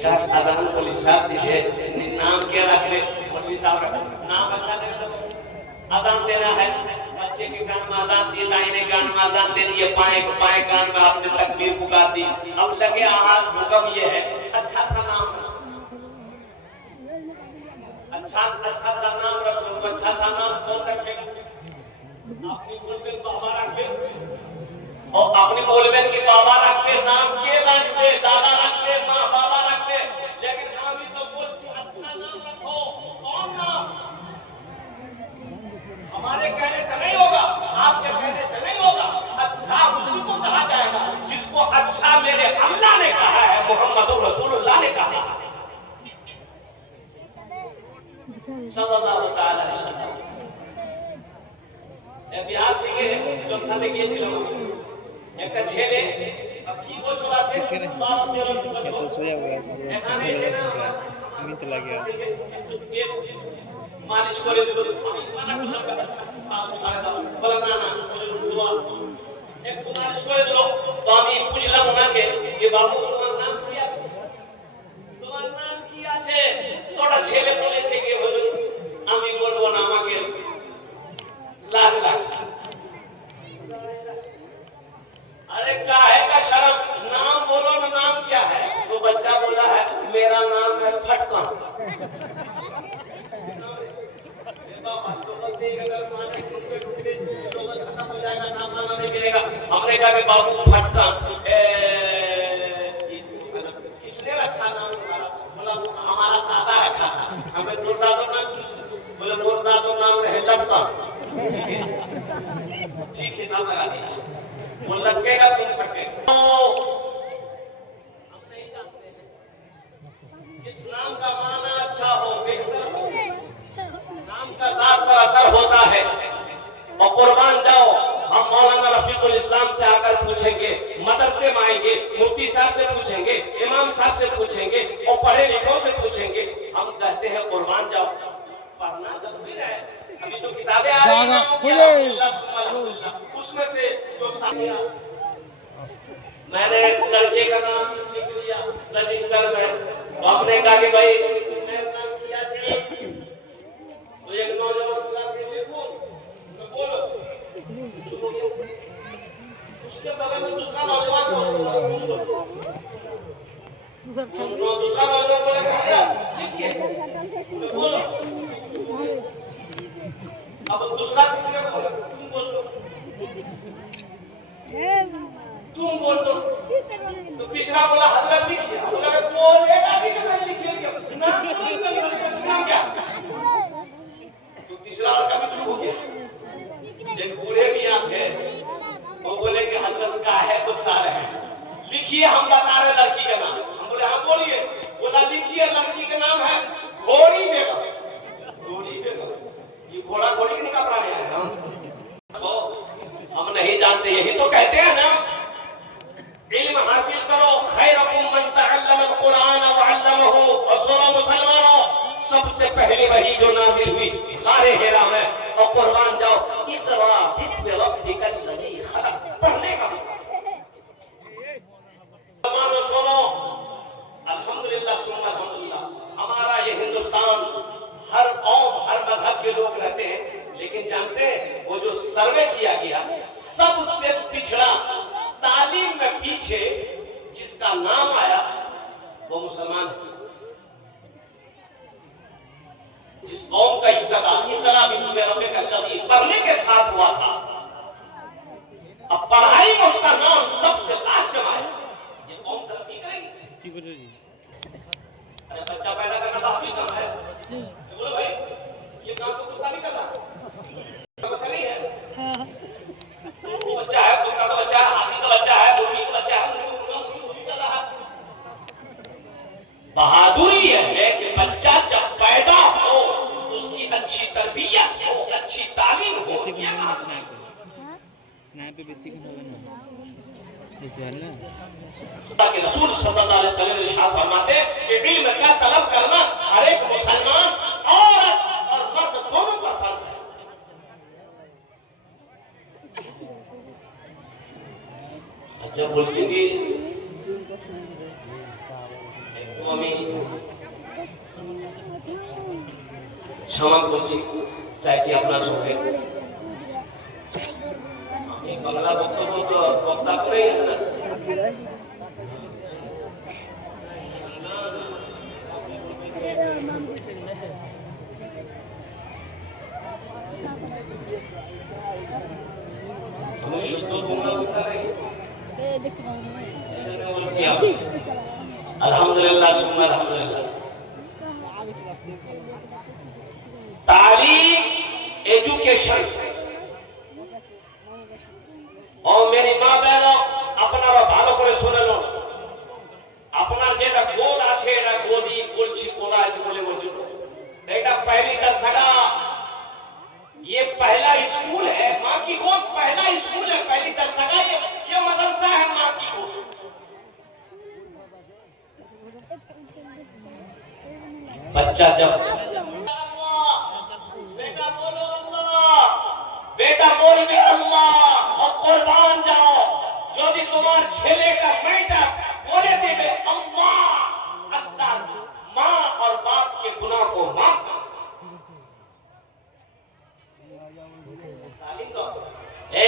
एक आध अजान को निशान दीजिए, नाम क्या रख ले, मौलवी साहब नाम अच्छा दे दो। अजान देना है, बच्चे के कान में अजान दिए, दाहिने कान में अजान दे दिए, बाएं कान में आपने तकबीर पुकार दी। अब लगे हाथ, हुक्म ये है अच्छा सा नाम, अच्छा सा नाम रख लो। अच्छा सा नाम कौन रखेगा? अपनी बोलबे बाबा रखे, और अपनी बोलबे की बाबा रखे, नाम के रखे, दादा रखे, माँ बाबा रखे, लेकिन हम तो बोलते अच्छा नाम रखो। कौन नाम? हमारे कहने से नहीं होगा, आपके कहने से नहीं होगा। अच्छा उसी को कहा जाएगा जिसको अच्छा मेरे अल्लाह ने कहा है, मोहम्मद रसूलुल्लाह ने कहा है सल्लल्लाहु ताला अलैहि वसल्लम। बिहार থেকে লোক সাথে গিয়েছিল একটা ছেলে, কি বলছিল আছে ये तो सोया हुआ है, नींद तो लग गया। मालिश করে দিল, বলে না না একটু মালিশ করে দিল। তো আমি বুঝলাম ওনাকে যে বাবু তোমার নাম কি আছে, তোমার নাম কি আছে? তোটা ছেলে বলেছে কি বলে আমি বলবো না, আমাকে लाग लागছে। अरे काहे का शर्म, नाम बोलो ना, नाम क्या है? तो बच्चा बोला है मेरा नाम है फटकन। हमने कहा कि बाबू फटकन किसने रखा नाम? बोला हमारा दादा रखा था। हमें मोर दादो नाम, बोले मोर दादो नाम है लटकन। ठीक है, नाम लगा दिया, वो लगेगा तुम फटेगा। हम नहीं जानते हैं इस नाम का माना अच्छा हो, बेहतर हो, नाम का जात पर असर होता है। और कुर्बान जाओ, हम मौलाना रफीकुल इस्लाम से आकर पूछेंगे, मदरसे में आएंगे, मुफ्ती साहब से पूछेंगे, इमाम साहब से पूछेंगे, और पढ़े लिखों से पूछेंगे। हम कहते हैं कुर्बान जाओ, पढ़ना जरूरी है। अभी तो किताबें आ रही हैं, उसमें से जो सामिया मैंने लड़के का नाम लिख लिया रजिस्टर में, तो आपने कहा कि भाई मेरा नाम क्या है, तो एक नौजवान के लिखो, तो बोलो, उसके बगल में दूसरा नौजवान दूसरा नौजवान बोले लिखिए, बोलो। अब दूसरा किसने बोला? तुम बोल दो, तुम बोल दो। तो तीसरा बोला हजरत लिखिए, बोला बोलेगा भी कि नहीं लिखिएगा, नाम क्या? तो तीसरा लड़का भी चुप हो गया। एक बूढ़े की आंख है, वो बोले कि हजरत का है गुस्सा रहे, लिखिए हम बता रहे लड़की का नाम। हम बोले हाँ बोलिए। बोला लिखिए लड़की का नाम है घोड़ी बेगम। घोड़ी बेगम, ये घोड़ा घोड़ी के निकाल रहे हैं हम नहीं जानते। यही तो कहते हैं ना, इल्म हासिल करो, खैरुकुम मन तअल्लम अल-कुरान व अल्लमहु। और सुनो मुसलमानों, सबसे पहले वही जो नाजिल हुई गारे हिरा में। और कुर्बान जाओ, इक़रा बिस्मि रब्बिकल लज़ी खलक़, पढ़ने का मुसलमानों सुनो, अल्हम्दुलिल्लाह सुन्नत अल्हम्दुलिल्लाह, हमारा ये हिंदुस्तान हर कौम हर मजहब के लोग रहते हैं, लेकिन जानते हैं वो जो सर्वे किया गया, सबसे पिछड़ा तालीम में पीछे जिसका नाम आया वो मुसलमान है। जिस कौम का इब्तिदा बिस्मिल्लाह पढ़ने के साथ हुआ था, अब पढ़ाई में उसका नाम सबसे लास्ट में आया, ये कौम तरक्की करेगी। अरे बच्चा पैदा करना तो आपकी काम है, बोलो भाई ये काम तो कुत्ता नहीं करता, बच्चा नहीं है, बच्चा है, कुत्ता का बच्चा है, हाथी का बच्चा है, मुर्गी का बच्चा है, मुर्गी कर रहा है। बहादुरी है कि बच्चा जब पैदा हो उसकी अच्छी तरबियत हो, अच्छी तालीम हो। स्नैप पे बेसिक होगा ना, इस वाला खुदा के रसूल सल्लल्लाहु अलैहि वसल्लम ने इरशाद फरमाते कि इल्म का तलब करना हर एक मुसलमान औरत और मर्द दोनों का फर्ज है। अच्छा बोलती थी मम्मी क्षमा করছি চাইছি আপনার সঙ্গে আমি বাংলা বক্তব্য তো বক্তা করেই না আমি শুদ্ধ বাংলা বক্তা নাই আলহামদুলিল্লাহ সুবহান আলহামদুলিল্লাহ तालीम एजुकेशन और मेरी माँ बहनों আপনারা ভালো করে শুনে নিন আপনার যেটা গোল আছে এটা গোদি বলছি কোলা আছে বলে বলছি এটা पहली का सगा ये पहला स्कूल है माँ की गोद पहला स्कूल है पहली का सगा ये मदरसा है माँ की गोद बच्चा जब बेटा बोलो अल्लाह बेटा बोलबे अल्लाह और कुर्बान जाओ যদি তোমার ছেলেটা মেয়েটা বলে দেবে अल्लाह अल्लाह माँ और बाप के गुनाह को माफ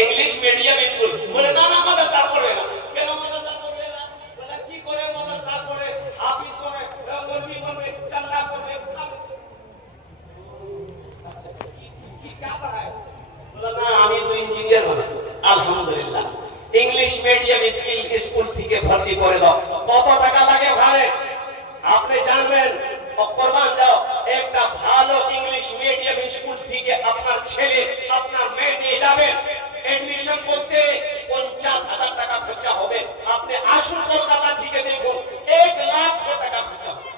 इंग्लिश मीडियम स्कूल बोले ना ना मदरसा पढ़े ना কেন मदरसा पढ़े ना बोला কি করে मदरसा पढ़े हाफिज করে গলবি করবে চাল্লা করবে क्या पढ़ा है बोला ना আমি তো ইঞ্জিনিয়ার হব আলহামদুলিল্লাহ इंग्लिश मीडियम स्कूल থেকে ভর্তি করে দাও কত টাকা লাগে ভাড়া আপনি জানবেন কুরবান যাও একটা ভালো ইংলিশ মিডিয়াম স্কুল থেকে আপনার ছেলে আপনার মেয়ে নিয়ে যাবেন এডমিশন করতে 50,000 টাকা খরচা হবে আপনি আসুন কলকাতা থেকে দেখুন 1 লাখ টাকা খরচা হবে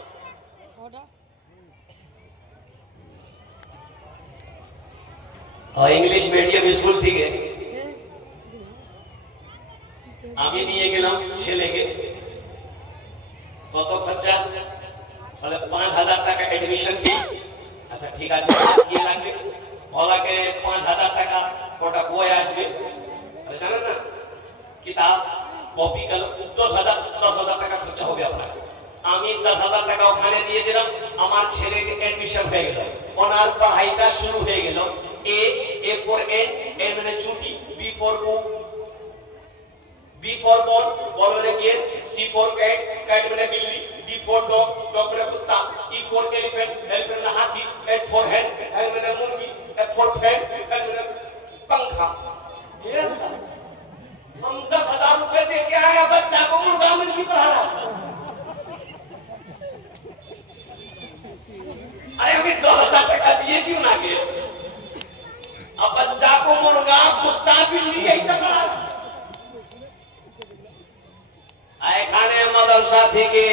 और इंग्लिश मीडियम स्कूल থেকে আমি নিয়ে গেলাম ছেলেকে কত খরচা বলে 5,000 টাকা এডমিশন ফিস আচ্ছা ঠিক আছে কি লাগবে ওলাকে 5,000 টাকা কোটা বই আসবে জানেন না কিতাব কপি কলম 10,000 টাকা খরচা হবে আপনার আমি 10,000 টাকা ওখানে দিয়ে দিলাম আমার ছেলেকে এডমিশন হয়ে গেল ওনার পড়াইটা শুরু হয়ে গেল A for A মানে ছুটি B for book B for ball ball মানে गेंद C for cat cat মানে बिल्ली D for dog dog মানে कुत्ता E for elephant elephant মানে हाथी H for hen hen মানে मुर्गी F for fan fan মানে पंखा हम 10,000 रुपए दे के आया बच्चा को मुर्गा मुर्गी पढ़ा रहा अरे अभी 2,000 টাকা দিয়েছি ওনাকে अब बच्चा को मुर्गा कुत्ता बिल्ली ऐसा पढ़ा এখানে মাদ্রাসা থেকে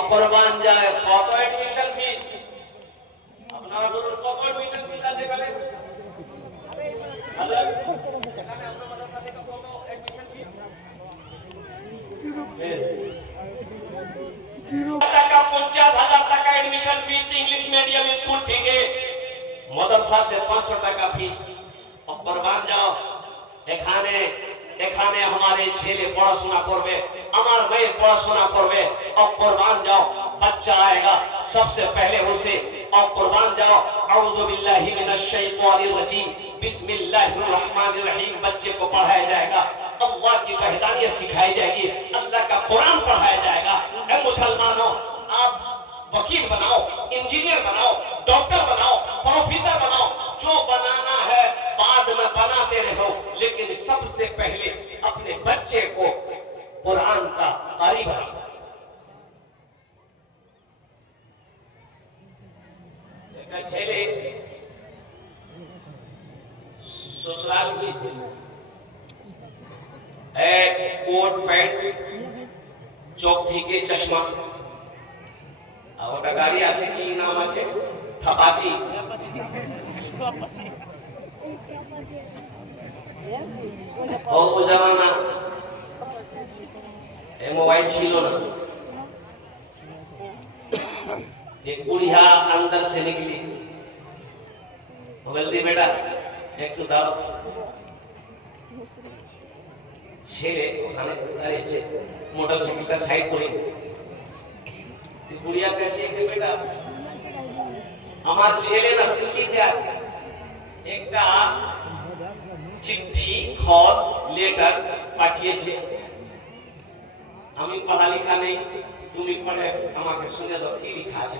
অপরবান যায় কত এডমিশন ফিস আপনারা বলুন কত এডমিশন ফিস আছে এখানে এখানে আপনার মাদ্রাসা থেকে কত এডমিশন ফিস 50,000 টাকা এডমিশন ফিস इंग्लिश मीडियम स्कूल থেকে মাদ্রাসা से 500 টাকা ফিস অপরবান যাও এখানে এখানে हमारे ছেলে পড়াশোনা করবে আমার মেয়ে পড়াশোনা করবে और कुर्बान जाओ बच्चा आएगा सबसे पहले उसे और कुर्बान जाओ अऊज़ु बिल्लाहि मिनश शैतानिर रजीम बिस्मिल्लाहिर रहमानिर रहीम बच्चे को पढ़ाया जाएगा अल्लाह की वहदानियत सिखाई जाएगी अल्लाह का कुरान पढ़ाया जाएगा ए मुसलमानों आप वकील बनाओ इंजीनियर बनाओ डॉक्टर बनाओ प्रोफेसर बनाओ जो बनाना है बाद में बनाते रहो लेकिन सबसे पहले अपने बच्चे को कुरान का कारी बनाओ ছেলে ससुराल की एक कोट पैंट चौक থেকে चश्मा ওটা গাড়ি আছে কি নাম আছে থাপাচি ও জামানা এই মোবাইল ছিল না एक बुढ़िया अंदर से निकली बोल दी बेटा एक तो दाओ ছেলে ওখানে দাঁড়িয়েছে মোটরসাইকেলটা সাইড করে बुढ़िया कहती है कि बेटा আমার ছেলে না দিল্লিতে আছে, একটা চিঠি খত লেটার পাঠিয়েছে। আমি পড়ালেখা নেই, তুমি পড়ে আমাকে শুনে দাও কি লেখা আছে।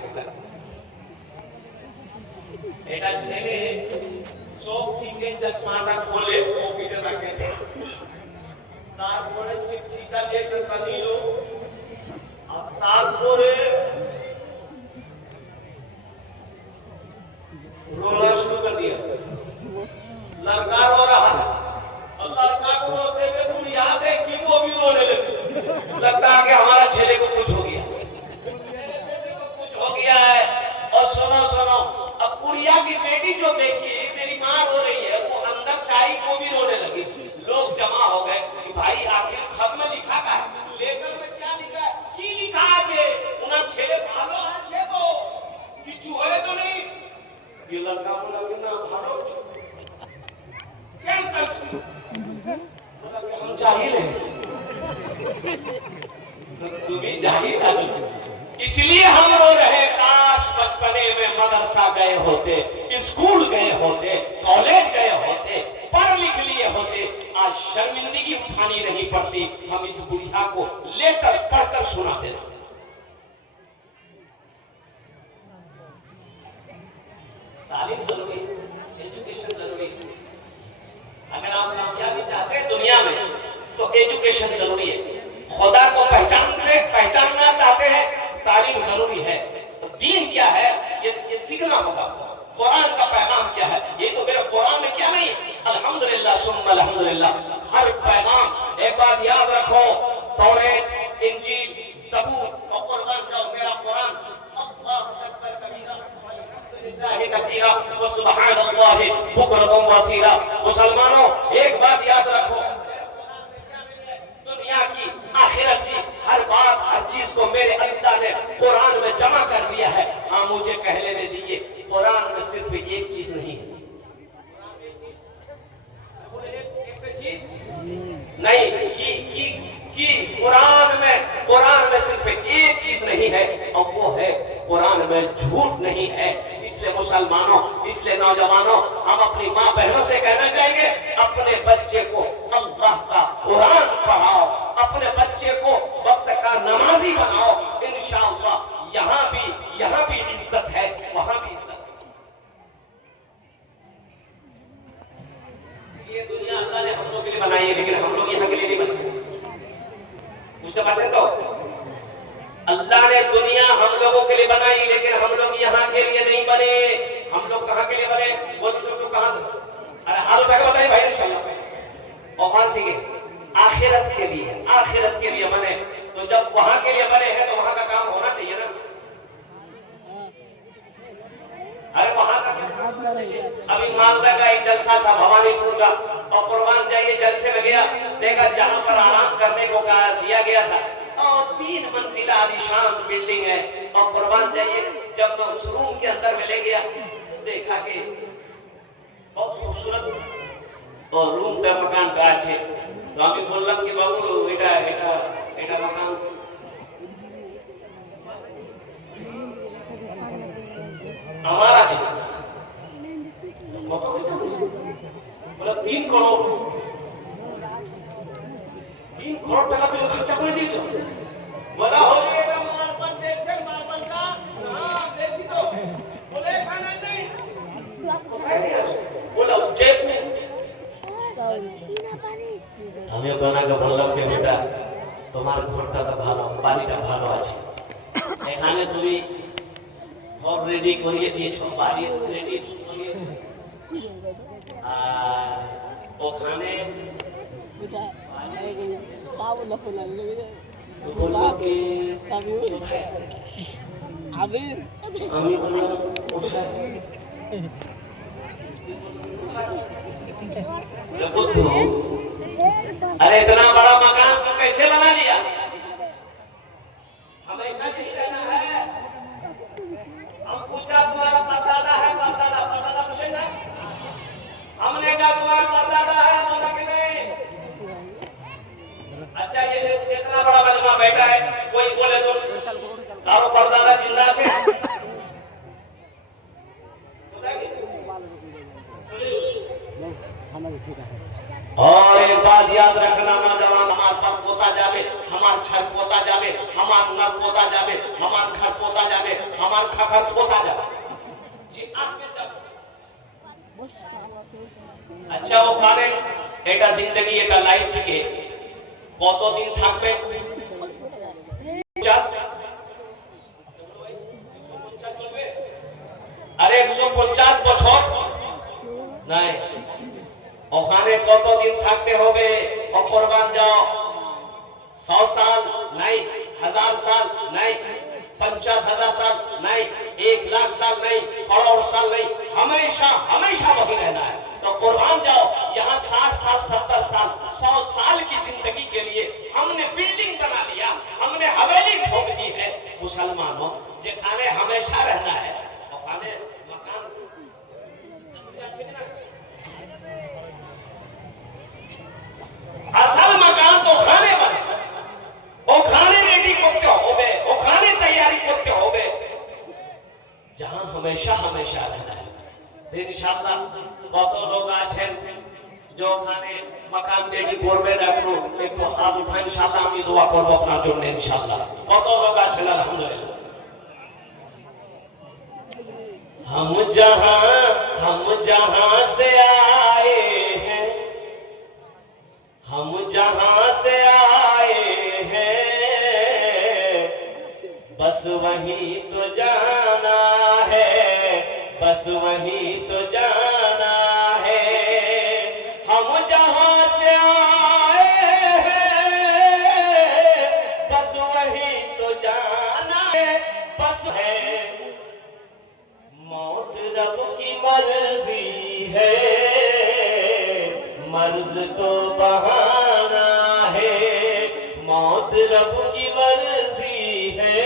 এটা ছেলে চোখ থেকে চশমাটা খুলে পকেটে রাখে, তারপরে চিঠিটা লেটারটা নিল, আর তারপরে रोना शुरू कर दिया। लड़का रो रहा है और लड़का को रोते हुए तुम याद है कि वो भी रोने लगे। लगता है कि हमारा छेले को कुछ हो गया, मेरे बेटे को कुछ हो गया है। और सुनो सुनो, अब गुड़िया की बेटी जो देखी मेरी माँ रो रही है, वो अंदर शाही को भी रोने लगी। लोग जमा हो गए कि भाई आखिर खत में लिखा का है, लेटर में क्या लिखा है, की लिखा है, उन्हें छेले भालो है को किचु है तो नहीं। ये लड़का बोला कि ना भालो क्या करते, बोला कि हम जाहिल हैं। तू भी जाहिल है, इसलिए हम रो रहे, काश बचपने में मदरसा गए होते, स्कूल गए होते, कॉलेज गए होते, पढ़ लिख लिए होते, आज शर्मिंदगी उठानी नहीं पड़ती। हम इस बुढ़िया को लेकर पढ़कर सुनाते। तालीम जरूरी, एजुकेशन जरूरी। अगर आप कामयाबी चाहते हैं दुनिया में तो एजुकेशन जरूरी है। खुदा को पहचानना चाहते हैं, तालीम जरूरी है। तो दीन क्या है ये सीखना होगा। कुरान का पैगाम क्या है, ये तो मेरे कुरान में क्या नहीं है। अल्हम्दुलिल्लाह सुम्मा अल्हम्दुलिल्लाह, हर पैगाम एक बात याद रखो, तौरात, इंजील, सबूर और कुरान का मेरा कुरान अल्लाह अकबर कबीरा मुसलमानों एक बात याद रखो, दुनिया की आखिरत की हर बात हर चीज को मेरे अल्लाह ने कुरान में जमा कर दिया है। हाँ मुझे कह लेने दीजिए, कुरान में सिर्फ एक चीज नहीं है, नहीं कि कुरान में सिर्फ एक चीज नहीं है, और वो है कुरान में झूठ नहीं है। इसलिए मुसलमानों, इसलिए नौजवानों, हम अपनी माँ बहनों से कहना चाहेंगे, अपने बच्चे को अल्लाह का कुरान पढ़ाओ, अपने बच्चे को वक्त का नमाजी बनाओ। इंशाअल्लाह यहाँ भी इज्जत है, वहां भी इज्जत है। ये दुनिया अल्लाह ने हम लोग के लिए बनाई है, लेकिन हम लोग यहाँ के लिए नहीं बनाई। उसका वचन तो अल्लाह ने दुनिया हम लोगों के लिए बनाई, लेकिन हम लोग यहाँ के लिए नहीं बने। हम लोग कहाँ के लिए बने, वो लोग कहाँ? अरे हाल तक बताइए भाई इंशाअल्लाह। और ठीक है, आखिरत के लिए, आखिरत के लिए बने। तो जब वहां के लिए बने हैं तो वहां का काम होना चाहिए ना। अरे वहां का अभी मालदा का एक जलसा था भवानीपुर का, और कुर्बान जाइए जलसे में गया, देखा जहां पर आराम करने को दिया गया था और 3 मंजिला आलीशान बिल्डिंग है। और कुर्बान जाइए जब मैं उस रूम के अंदर में ले गया, देखा कि बहुत खूबसूरत और रूम का मकान का আছে। तो আমি বললাম कि बाबू এটা मकान हमारा है। बोला 3 करोड़ টাকা তুমি খরচা করে দিয়েছো। বলা হলো এটা মার্বেল দেখছেন, মার্বেলটা হ্যাঁ দেখছি তো। বলে এখানে নেই, কোথায় নিয়ে আসো? বলা জেব में। আমি ওনাকে বললাম যে বেটা তোমার ঘরটা তো ভালো, বাড়িটা ভালো আছে, এখানে তুমি সব রেডি করিয়ে দিয়েছো, বাড়ি রেডি করিয়ে, আর ওখানে अरे इतना बड़ा मकान तो कैसे बना लिया? हमेशा नहीं रहना है। हम पूछा तुम्हारा परदादा है, परदादा पूछेगा। हमने कहा तुम्हारा परदादा है, बोला कि नहीं। अच्छा ये इतना बड़ा मजमा बैठा है, कोई बोले तो तारो परदादा जिंदा से और एक बात याद रखना नौजवान, हमार पर पोता जावे, हमार छर पोता जावे, हमार नर पोता जावे, हमार घर पोता जावे, हमार खखर पोता जावे। जी आगे जाओ। अच्छा ওখানে এটা জিন্দেগি এটা লাইফ থেকে কতদিন থাকবে? 50 আরে 150 বছর নাই, ওখানে কতদিন থাকতে হবে? অপরবান যাও, 100 साल नहीं, 1000 साल नहीं, 50,000 साल नहीं, 1 लाख साल नहीं, करोड़ साल नहीं, हमेशा हमेशा वही रहना है। तो कुर्बान जाओ, यहाँ 60 साल 70 साल 100 साल की जिंदगी के लिए हमने बिल्डिंग बना लिया, हमने हवेली ठोक दी है। मुसलमानों जेखाने हमेशा रहना है ওখানে मकान আসল मकान तो ওখানে बने, ওখানে রেডি করতে হবে, ওখানে তৈরি করতে হবে जहां हमेशा हमेशा रहना है। इंशाल्लाह কত লোক আছেন যে ওখানে मकान রেডি করবেন, একটু হাত উঠান, ইনশাআল্লাহ আমি দোয়া করব আপনার জন্য ইনশাআল্লাহ। কত লোক আছেন? আলহামদুলিল্লাহ। हम जहां से आए हैं, हम जहां से आए हैं, बस वहीं तो जाना है, बस वहीं तो जाना है। हम जहां से आए हैं, बस वहीं तो जाना है, बस है। मौत रब की मर्जी है, मर्ज तो बहाना है। मौत रब की मर्जी है,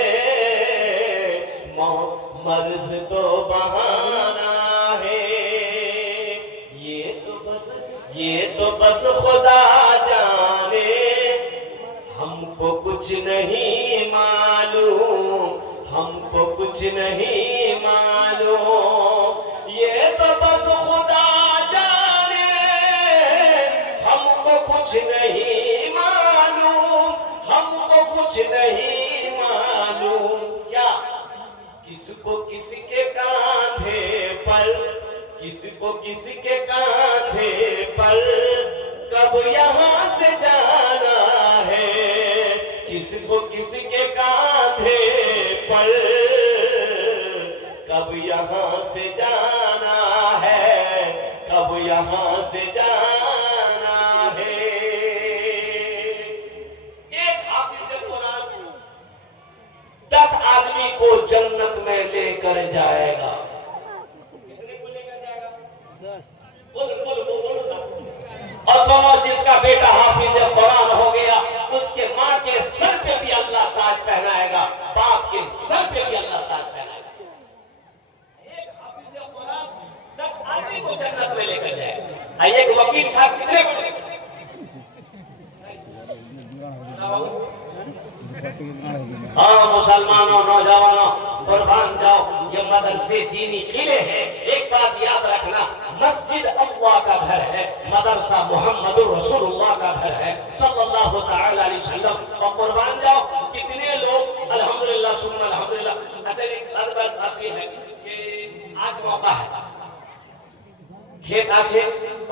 मर्ज तो बहाना है। ये तो बस खुदा जाने, हमको कुछ नहीं मालूम, हमको कुछ नहीं मालूम। ये तो बस खुदा जाने, हमको कुछ नहीं मालूम, हमको कुछ नहीं मालूम। क्या किसको किसके कांधे पर, किसको किसके कांधे पर कब यहाँ से जाना है, किसको किसके कांधे पर कब यहाँ से जाना है, कब यहाँ से जाना है। एक हाफिज़ कुरान 10 आदमी को जन्नत में लेकर जाएगा। कितने को लेकर जाएगा? 10। बोलो बोलो बोलो ना। और सुनो, जिसका बेटा हाफिज़ कुरान हो गया, उसके माँ के सर पे भी अल्लाह ताज पहनाएगा, बाप के सर पे भी अल्लाह ताज पहनाएगा। एक हाफिज़ कुरान 10 आदमी को जन्नत में लेकर जाएगा। एक वकील साहब कितने को लेकर? हाँ मुसलमानों, नौजवानों, कुर्बान जाओ, ये मदरसे दीनी किले हैं। एक बात याद रखना, मस्जिद अल्लाह का घर है, मदरसा मोहम्मद रसूलुल्लाह का घर है सल्लल्लाहु तआला अलैहि वसल्लम। और कुर्बान जाओ, कितने लोग अल्हम्दुलिल्लाह सुन्ना अल्हम्दुलिल्लाह। अच्छा एक बात आती है कि आज मौका है, खेत আছে,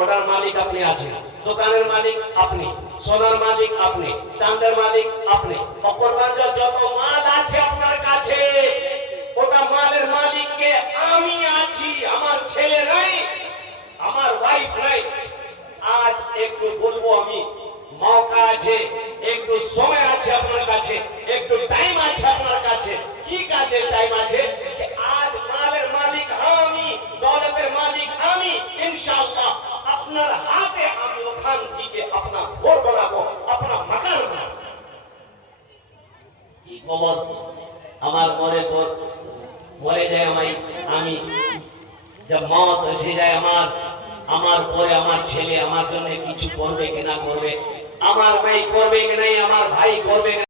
ওটার মালিক আপনি আছেন, দোকানের মালিক আপনি, সোনার মালিক আপনি, চাঁদের মালিক আপনি। কুরবান যত মাল আছে আপনার কাছে, ওটা মালের মালিককে আমি আছি, আমার ছেলে নাই, আমার ওয়াইফ নাই। আজ একটু বলবো আমি, মৌকা আছে, একটু সময় আছে আপনার কাছে, একটু টাইম আছে আপনার কাছে। কি কাজে টাইম আছে? আজ মালের মালিক আমি, দৌলতের মালিক আমি। ইনশাআল্লাহ আপনার হাতে আমি ওখান থেকে আপনা ঘর বানাবো, আপনা মাকান বানাবো। কি খবর? আমার মরে পর মরে যায় আমি, जब मौत এসে যায় আমার পরে আমার ছেলে আমার জন্য কিছু করবে কিনা করবে, আমার ভাই করবে কি নাই, আমার ভাই করবে